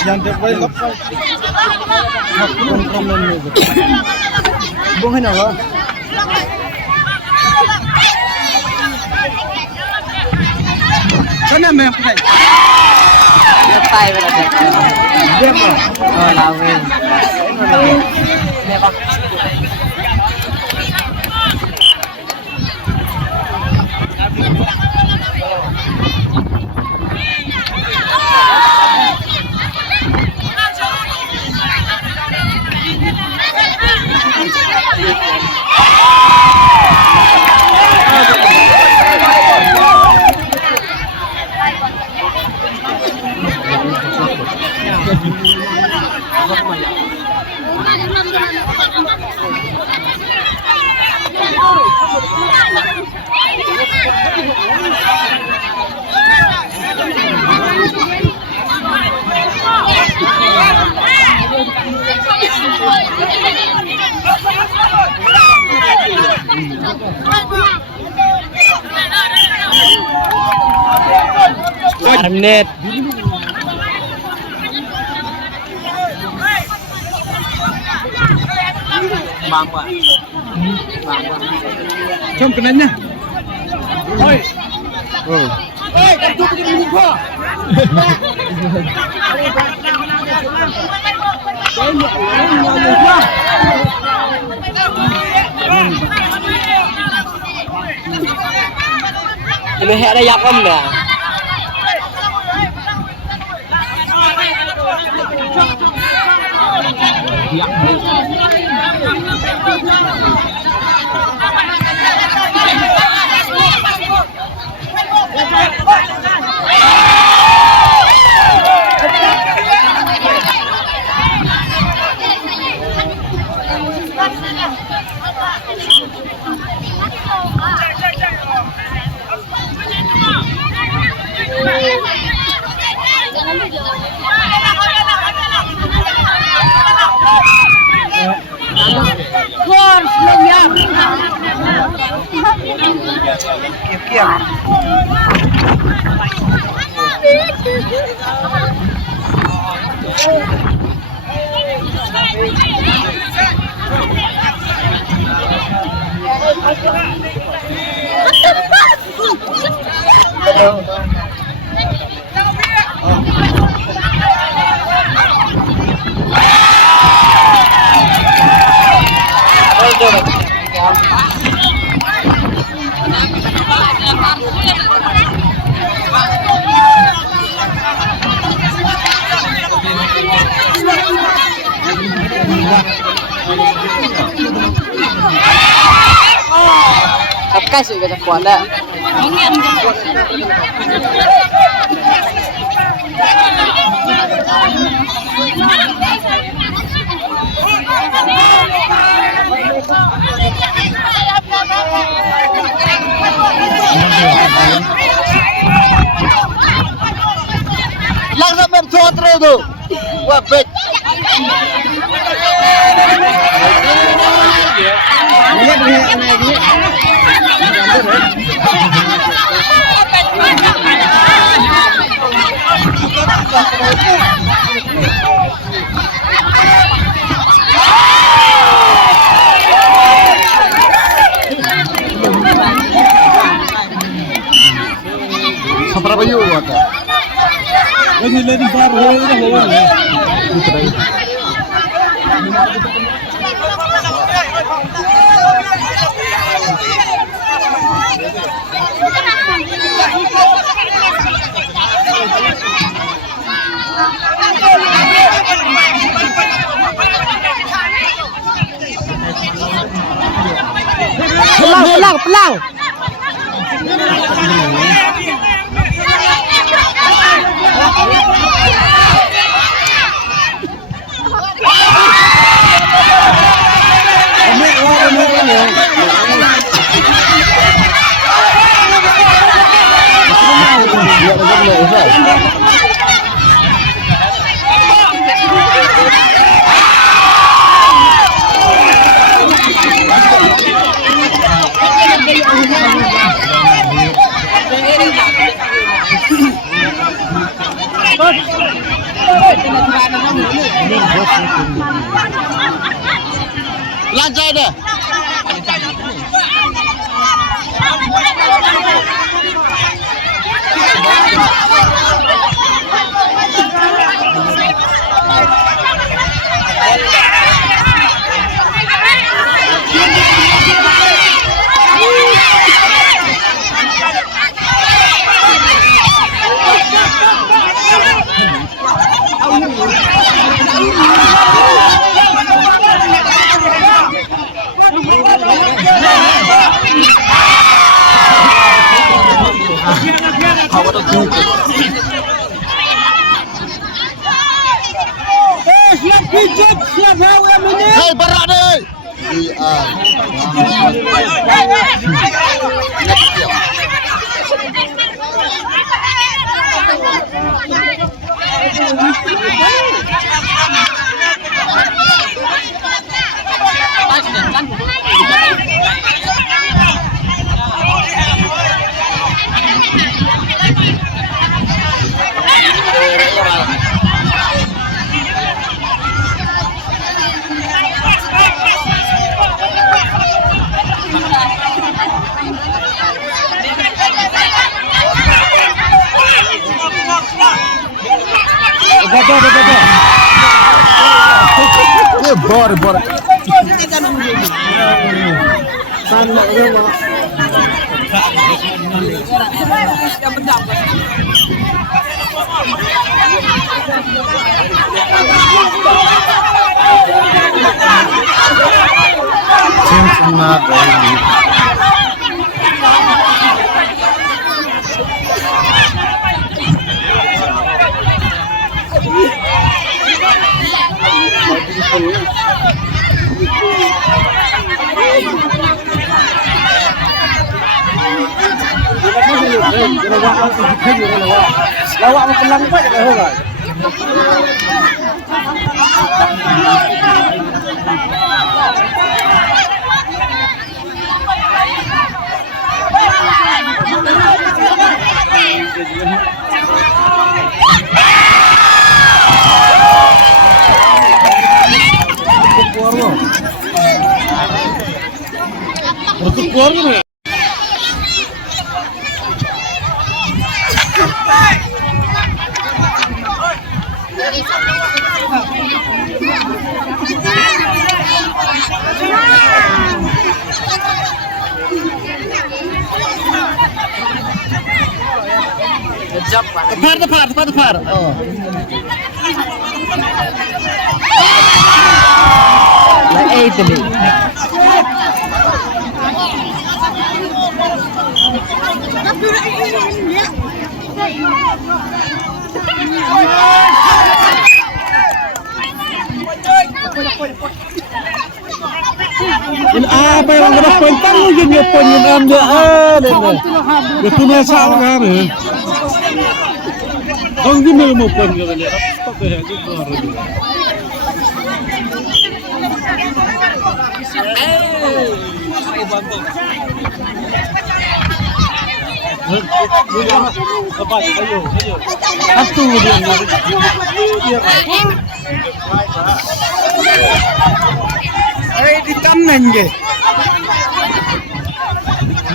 Yang terbaik apa? Komen itu. Bukan apa? Sana memang pakai. Lepai berarti. Dia apa? Oh, lawin. Ini apa? Menit. Bangwa. Jom kenanya. Oi. Oh. Oi, kartu begini muka. Ini ada yakum dah. Cái sự cái quán đấy. Langsung membuat itu. Wah, baik. Lihat lagi. Seberapa yuk ada? Lagi baru Pelang. Lanjai deh. Hei, berak deh. Iya. Bor. Lawak mo pelang pa ka ho ba? Berkuar ni. Tepat. Oh. Lah itu ni. In apa yang ada pointang mungkin dia poin yang anda ada. Dia punya salah kan? Kau gimana mau poin kan dia? Apa tu yang itu baru dia. Saya bantu. Cepat, ayo. Satu dia. Ditamenke.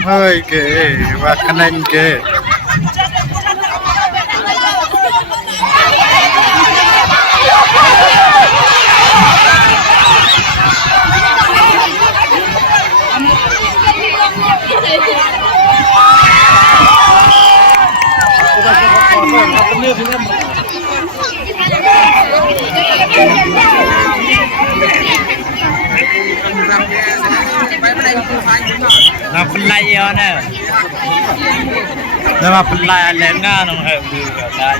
Hai ke, makanan ke. Nah pelai ya na. Nama pelai lengan nong hai juga dah.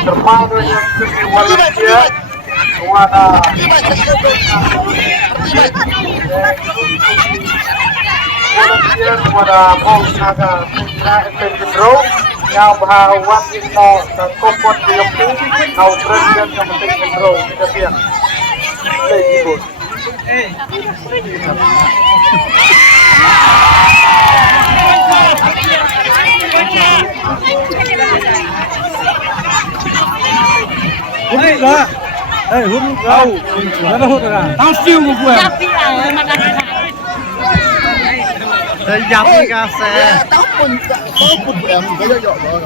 Terpadu yang semiwalia wana volunteer wana Bongsaga Putra Ependro yang bahawat itu terkopot di lembu kau presiden yang penting Ependro kepian lejibun dah. Huruf kau. Mana huruf dah? Tahu siu gue. Japi kase. Tahu pun em gaya yok rồi.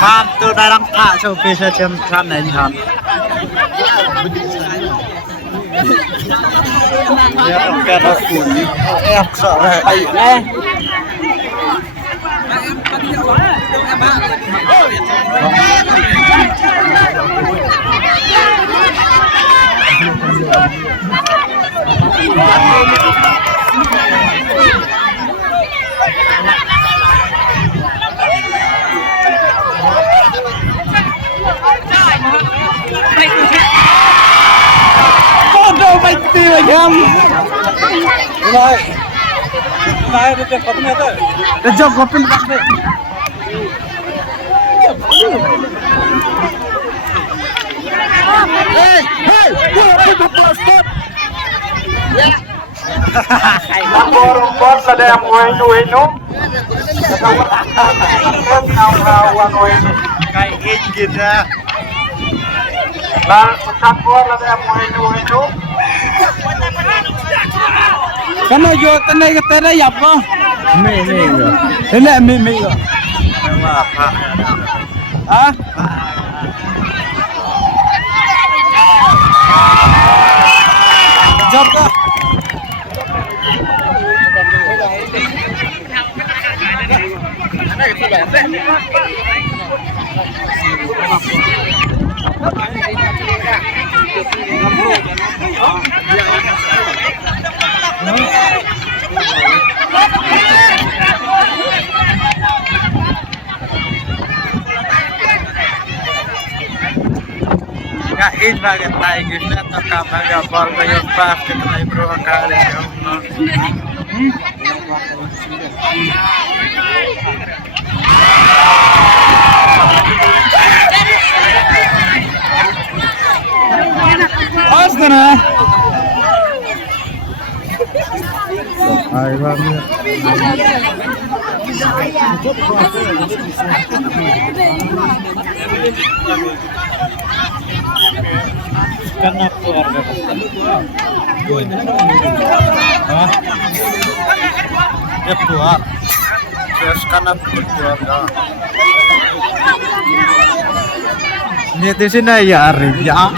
Tham từ đại đăng thả cho phía sau chấm tham này tham. Cái đó cuốn em sợ này. Bodoh baik dia jam. Mulai. Mulai dia kopi ni tu. Dia jam kopi lepas ni. Rumput ada yang wenu. Kayak ingin dah. Lah, campur ada yang wenu. Kana yo tanai ke tanai apa? Mei ke? Ini mei ke? Memang apa? Ah? Jawab ke? Kain bagai tai gitu atau kamar gambar kayak pas kita bro kali ya. Asgana. Ay bang. Karena keluarga ya keluar terus karena keluarga ini di sini ya Arif ya